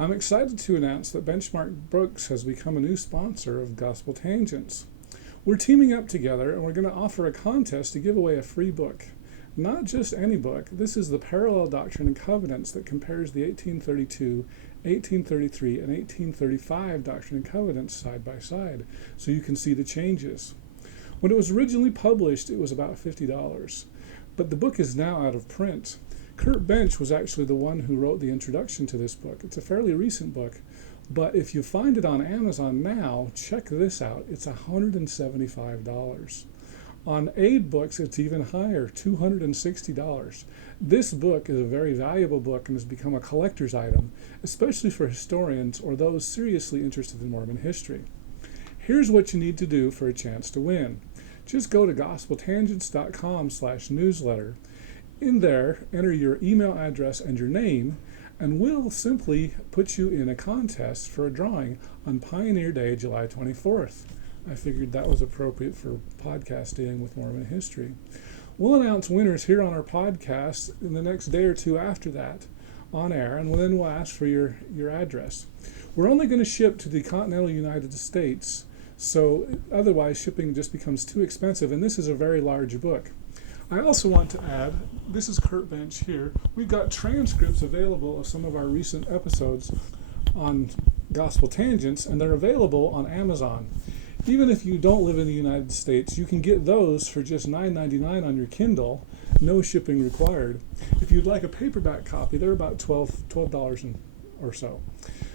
I'm excited to announce that Benchmark Books has become a new sponsor of Gospel Tangents. We're teaming up together and we're going to offer a contest to give away a free book. Not just any book, this is the Parallel Doctrine and Covenants that compares the 1832, 1833, and 1835 Doctrine and Covenants side by side, so you can see the changes. When it was originally published, it was about $50, but the book is now out of print. Kurt Bench was actually the one who wrote the introduction to this book. It's a fairly recent book, but if you find it on Amazon now, check this out. It's $175. On Aid Books, it's even higher, $260. This book is a very valuable book and has become a collector's item, especially for historians or those seriously interested in Mormon history. Here's what you need to do for a chance to win. Just go to gospeltangents.com/newsletter. In there, enter your email address and your name, and we'll simply put you in a contest for a drawing on Pioneer Day, July 24th. I figured that was appropriate for podcast dealing with Mormon history. We'll announce winners here on our podcast in the next day or two after that on air, and then we'll ask for your address. We're only going to ship to the continental United States, so otherwise shipping just becomes too expensive, and this is a very large book. I also want to add, this is Kurt Bench here. We've got transcripts available of some of our recent episodes on Gospel Tangents, and they're available on Amazon. Even if you don't live in the United States, you can get those for just $9.99 on your Kindle, no shipping required. If you'd like a paperback copy, they're about $12 or so.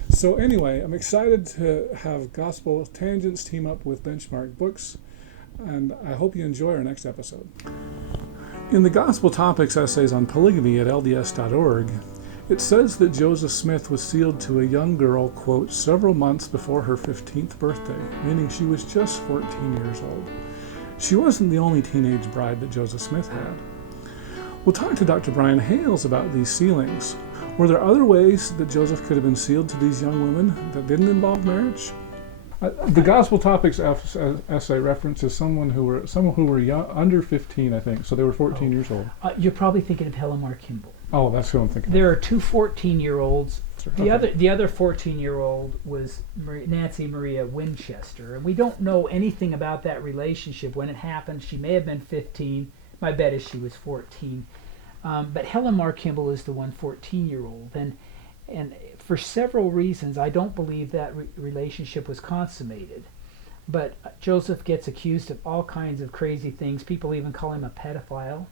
So anyway, I'm excited to have Gospel Tangents team up with Benchmark Books, and I hope you enjoy our next episode. In the Gospel Topics essays on polygamy at LDS.org, it says that Joseph Smith was sealed to a young girl, quote, several months before her 15th birthday, meaning she was just 14 years old. She wasn't the only teenage bride that Joseph Smith had. We'll talk to Dr. Brian Hales about these sealings. Were there other ways that Joseph could have been sealed to these young women that didn't involve marriage? The Gospel Topics essay references someone who were young, under 15, I think, so they were 14 years old. You're probably thinking of Helen Kimball. Oh, that's who I'm thinking. There are two 14-year-olds. The Okay. other 14-year-old was Nancy Maria Winchester, and we don't know anything about that relationship when it happened. She may have been 15. My bet is she was 14. But Helen Mar Kimball is the one 14-year-old, and for several reasons, I don't believe that relationship was consummated. But Joseph gets accused of all kinds of crazy things. People even call him a pedophile.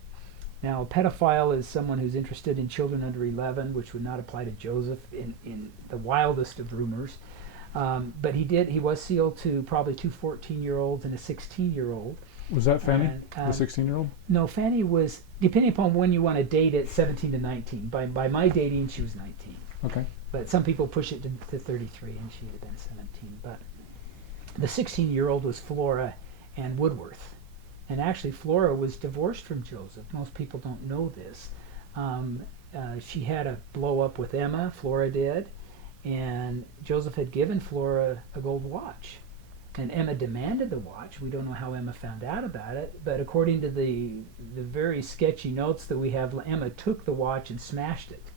Now, a pedophile is someone who's interested in children under 11, which would not apply to Joseph in the wildest of rumors. But he was sealed to probably two 14-year-olds and a 16-year-old. Was that Fanny, the And, 16-year-old? No, Fanny was, depending upon when you want to date it, 17 to 19. By my dating, she was 19. Okay. But some people push it to 33, and she would have been 17. But the 16-year-old was Flora and Woodworth. And actually, Flora was divorced from Joseph. Most people don't know this. She had a blow-up with Emma, Flora did, and Joseph had given Flora a gold watch. And Emma demanded the watch. We don't know how Emma found out about it, but according to the very sketchy notes that we have, Emma took the watch and smashed it,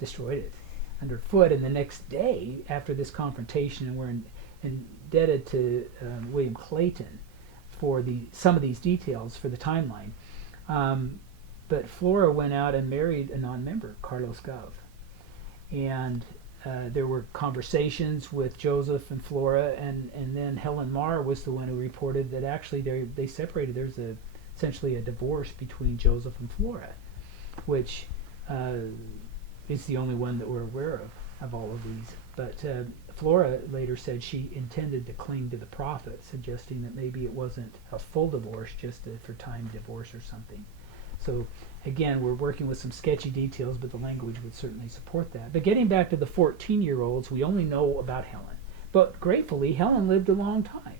destroyed it underfoot. And the next day, after this confrontation, and we're indebted to William Clayton for some of these details for the timeline, but Flora went out and married a non-member, Carlos Gov. And there were conversations with Joseph and Flora, and then Helen Mar was the one who reported that actually they separated. There's essentially a divorce between Joseph and Flora, which is the only one that we're aware of all of these. But Flora later said she intended to cling to the prophet, suggesting that maybe it wasn't a full divorce, just for time divorce or something. So again, we're working with some sketchy details, but the language would certainly support that. But getting back to the 14-year-olds, we only know about Helen. But gratefully, Helen lived a long time.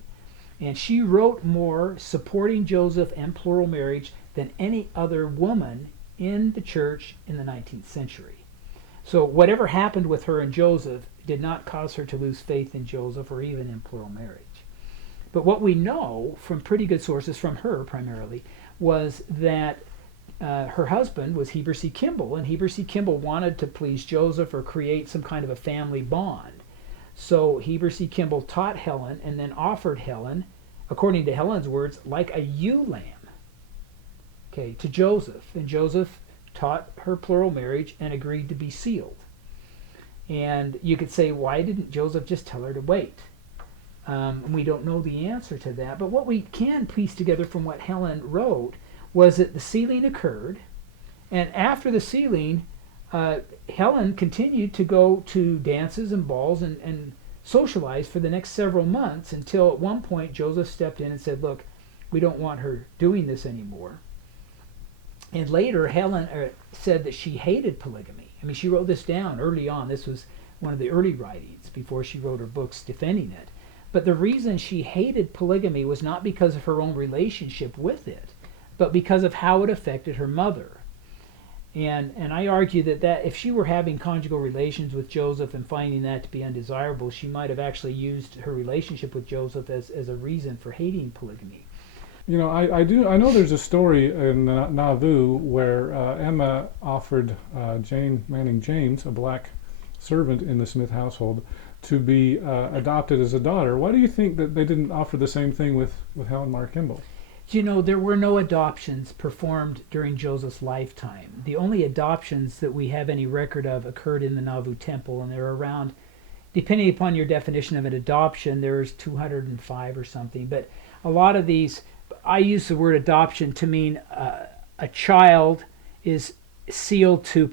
And she wrote more supporting Joseph and plural marriage than any other woman in the church in the 19th century. So whatever happened with her and Joseph did not cause her to lose faith in Joseph or even in plural marriage. But what we know from pretty good sources, from her primarily, was that her husband was Heber C. Kimball, and Heber C. Kimball wanted to please Joseph or create some kind of a family bond. So Heber C. Kimball taught Helen and then offered Helen, according to Helen's words, like a ewe lamb, okay, to Joseph. And Joseph taught her plural marriage and agreed to be sealed. And you could say, why didn't Joseph just tell her to wait? We don't know the answer to that, but what we can piece together from what Helen wrote was that the sealing occurred, and after the sealing, Helen continued to go to dances and balls and socialize for the next several months until at one point Joseph stepped in and said, look, we don't want her doing this anymore. And later Helen said that she hated polygamy. I mean, she wrote this down early on. This was one of the early writings before she wrote her books defending it. But the reason she hated polygamy was not because of her own relationship with it, but because of how it affected her mother. And I argue that if she were having conjugal relations with Joseph and finding that to be undesirable, she might have actually used her relationship with Joseph as a reason for hating polygamy. You know, I know there's a story in Nauvoo where Emma offered Jane Manning James, a black servant in the Smith household, to be adopted as a daughter. Why do you think that they didn't offer the same thing with Helen Mar Kimball? You know, there were no adoptions performed during Joseph's lifetime. The only adoptions that we have any record of occurred in the Nauvoo temple, and they're around, depending upon your definition of an adoption, there's 205 or something. But a lot of these, I use the word adoption to mean a child is sealed to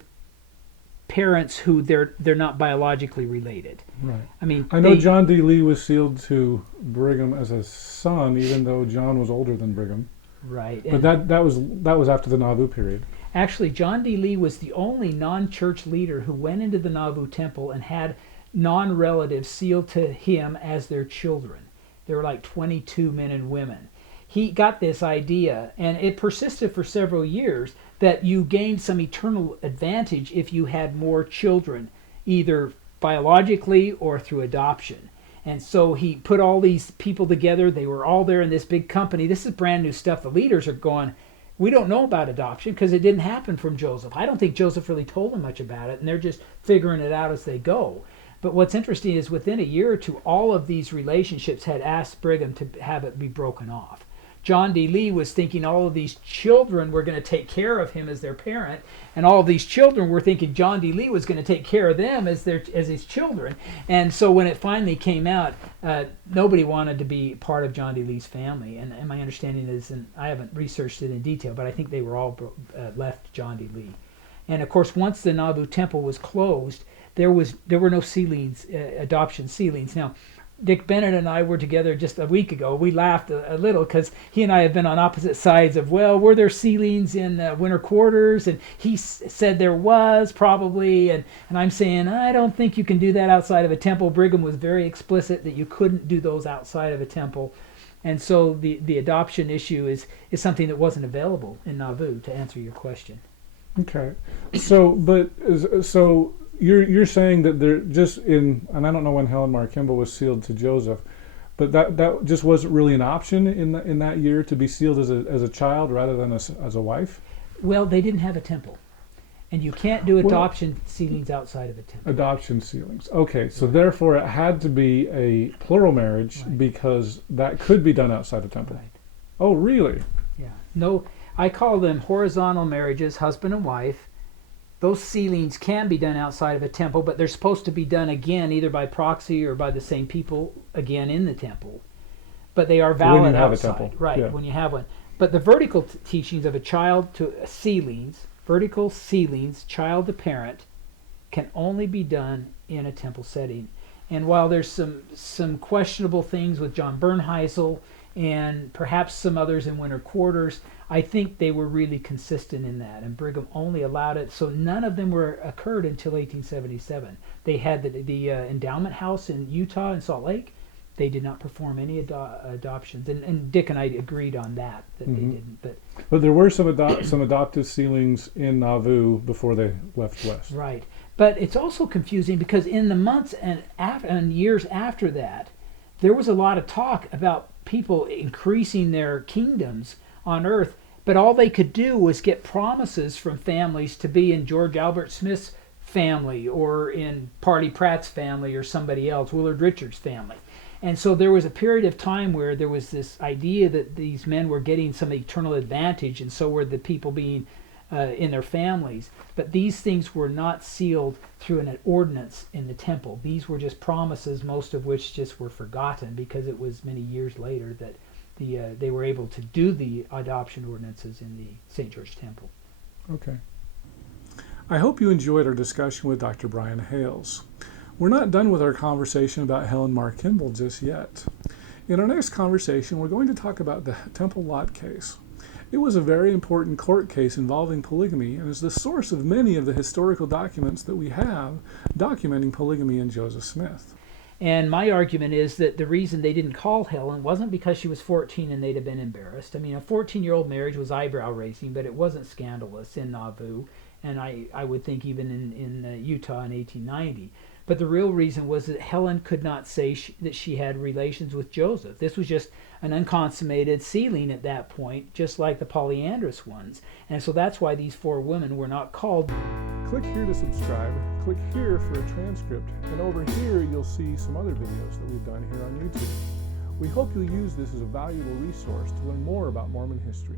parents who they're not biologically related. Right. I mean, I know John D. Lee was sealed to Brigham as a son, even though John was older than Brigham. Right. But that was after the Nauvoo period. Actually, John D. Lee was the only non-church leader who went into the Nauvoo temple and had non-relatives sealed to him as their children. There were like 22 men and women. He got this idea, and it persisted for several years, that you gained some eternal advantage if you had more children, either biologically or through adoption. And so he put all these people together. They were all there in this big company. This is brand new stuff. The leaders are going, we don't know about adoption because it didn't happen from Joseph. I don't think Joseph really told them much about it, and they're just figuring it out as they go. But what's interesting is within a year or two, all of these relationships had asked Brigham to have it be broken off. John D. Lee was thinking all of these children were going to take care of him as their parent, and all of these children were thinking John D. Lee was going to take care of them as his children. And so when it finally came out, nobody wanted to be part of John D. Lee's family. And my understanding is, and I haven't researched it in detail, but I think they were all left John D. Lee. And of course, once the Nauvoo temple was closed, there were no sealings, adoption sealings. Now, Dick Bennett and I were together just a week ago. We laughed a little because he and I have been on opposite sides of, well, were there sealings in winter quarters? And he said there was, probably. And I'm saying, I don't think you can do that outside of a temple. Brigham was very explicit that you couldn't do those outside of a temple. And so the adoption issue is something that wasn't available in Nauvoo, to answer your question. Okay. So you're saying that there just and I don't know when Helen Mar Kimball was sealed to Joseph, but that just wasn't really an option in that year to be sealed as a child rather than as a wife? Well, they didn't have a temple, and you can't do adoption sealings outside of a temple. Adoption sealings. Okay, so therefore it had to be a plural marriage because that could be done outside a temple. Right. Oh, really? Yeah. No, I call them horizontal marriages, husband and wife. Those sealings can be done outside of a temple, but they're supposed to be done again either by proxy or by the same people again in the temple. But they are valid when you have outside. a temple. Right, Yeah. when you have one. But the vertical teachings of a child to sealings, vertical sealings, child to parent, can only be done in a temple setting. And while there's some questionable things with John Bernheisel and perhaps some others in winter quarters, I think they were really consistent in that, and Brigham only allowed it. So none of them occurred until 1877. They had the endowment house in Utah and Salt Lake. They did not perform any adoptions, and Dick and I agreed on that they didn't. But there were some adoptive sealings in Nauvoo before they left west. Right, but it's also confusing because in the months and years after that, there was a lot of talk about people increasing their kingdoms on earth, But all they could do was get promises from families to be in George Albert Smith's family or in Parley Pratt's family or somebody else, Willard Richards' family. And so there was a period of time where there was this idea that these men were getting some eternal advantage, and so were the people being in their families. But these things were not sealed through an ordinance in the temple. These were just promises, most of which just were forgotten because it was many years later that they were able to do the adoption ordinances in the St. George Temple. Okay. I hope you enjoyed our discussion with Dr. Brian Hales. We're not done with our conversation about Helen Mar Kimball just yet. In our next conversation, we're going to talk about the Temple Lot case. It was a very important court case involving polygamy and is the source of many of the historical documents that we have documenting polygamy in Joseph Smith. And my argument is that the reason they didn't call Helen wasn't because she was 14 and they'd have been embarrassed. I mean, a 14-year-old marriage was eyebrow-raising, but it wasn't scandalous in Nauvoo, and I would think even in Utah in 1890. But the real reason was that Helen could not say that she had relations with Joseph. This was just an unconsummated sealing at that point, just like the polyandrous ones. And so that's why these 4 women were not called. Click here to subscribe, click here for a transcript, and over here you'll see some other videos that we've done here on YouTube. We hope you'll use this as a valuable resource to learn more about Mormon history.